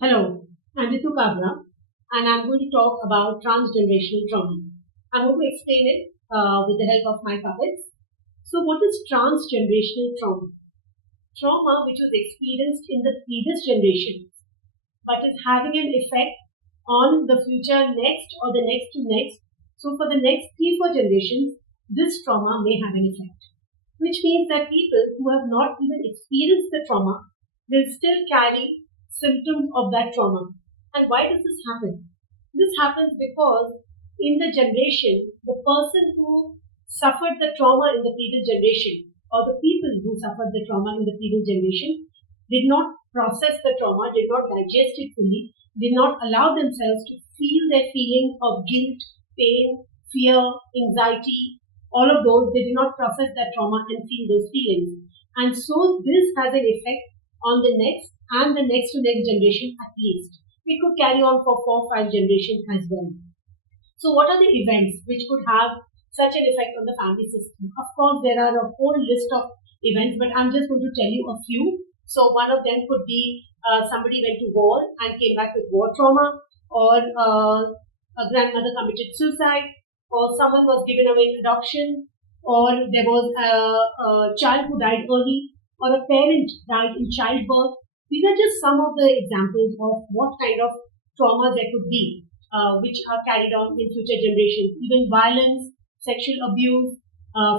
Hello, I'm Ritu Kabra, and I'm going to talk about transgenerational trauma. I'm going to explain it with the help of my puppets. So, what is transgenerational trauma? Trauma which was experienced in the previous generation, but is having an effect on the future next or the next to next. So, for the next 3-4 generations, this trauma may have an effect, which means that people who have not even experienced the trauma will still carry symptoms of that trauma. And why does this happen? This happens because in the generation, the person who suffered the trauma in the previous generation, or the people who suffered the trauma in the previous generation, did not process the trauma, did not digest it fully, did not allow themselves to feel their feelings of guilt, pain, fear, anxiety, all of those. They did not process that trauma and feel those feelings. And so this has an effect on the next and the next to next generation at least. It could carry on for 4-5 generations as well. So what are the events which could have such an effect on the family system? Of course, there are a whole list of events, but I'm just going to tell you a few. So one of them could be somebody went to war and came back with war trauma, or a grandmother committed suicide, or someone was given away in adoption, or there was a child who died early, or a parent died in childbirth. These are just some of the examples of what kind of traumas there could be, which are carried on in future generations. Even violence, sexual abuse,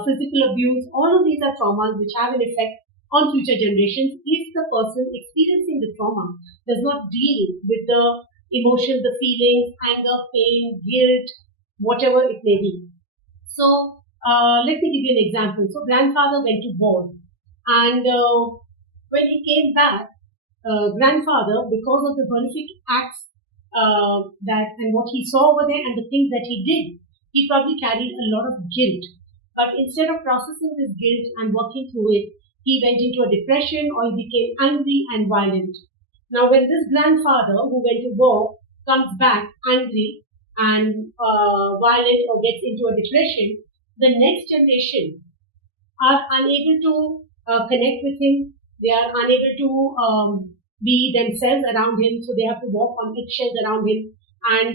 physical abuse, all of these are traumas which have an effect on future generations if the person experiencing the trauma does not deal with the emotions, the feelings, anger, pain, guilt, whatever it may be. So, let me give you an example. So, grandfather went to war, and when he came back, grandfather, because of the horrific acts that and what he saw over there and the things that he did, he probably carried a lot of guilt. But instead of processing this guilt and working through it, he went into a depression or he became angry and violent. Now, when this grandfather who went to war comes back angry and violent or gets into a depression, the next generation are unable to connect with him. They are unable to be themselves around him, so they have to walk on eggshells around him, and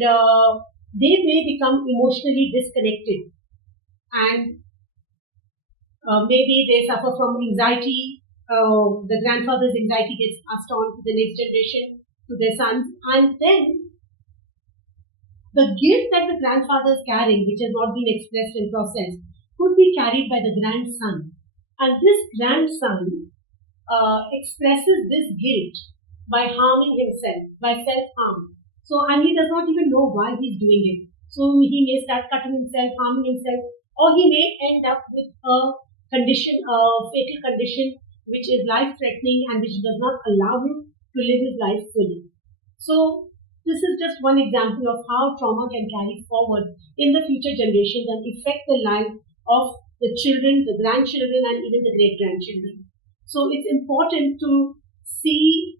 they may become emotionally disconnected, and maybe they suffer from anxiety. The grandfather's anxiety gets passed on to the next generation, to their sons, and then the guilt that the grandfather is carrying, which has not been expressed and processed, could be carried by the grandson. And this grandson expresses this guilt by harming himself, by self-harm. So, and he does not even know why he's doing it. So, he may start cutting himself, harming himself, or he may end up with a condition, a fatal condition, which is life-threatening and which does not allow him to live his life fully. So, this is just one example of how trauma can carry forward in the future generations and affect the life of the children, the grandchildren, and even the great-grandchildren. So it's important to see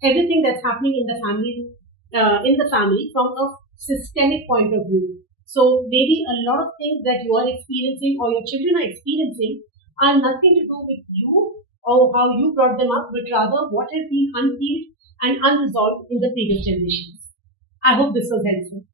everything that's happening in the family from a systemic point of view. So maybe a lot of things that you are experiencing or your children are experiencing are nothing to do with you or how you brought them up, but rather what has been unhealed and unresolved in the previous generations. I hope this was helpful.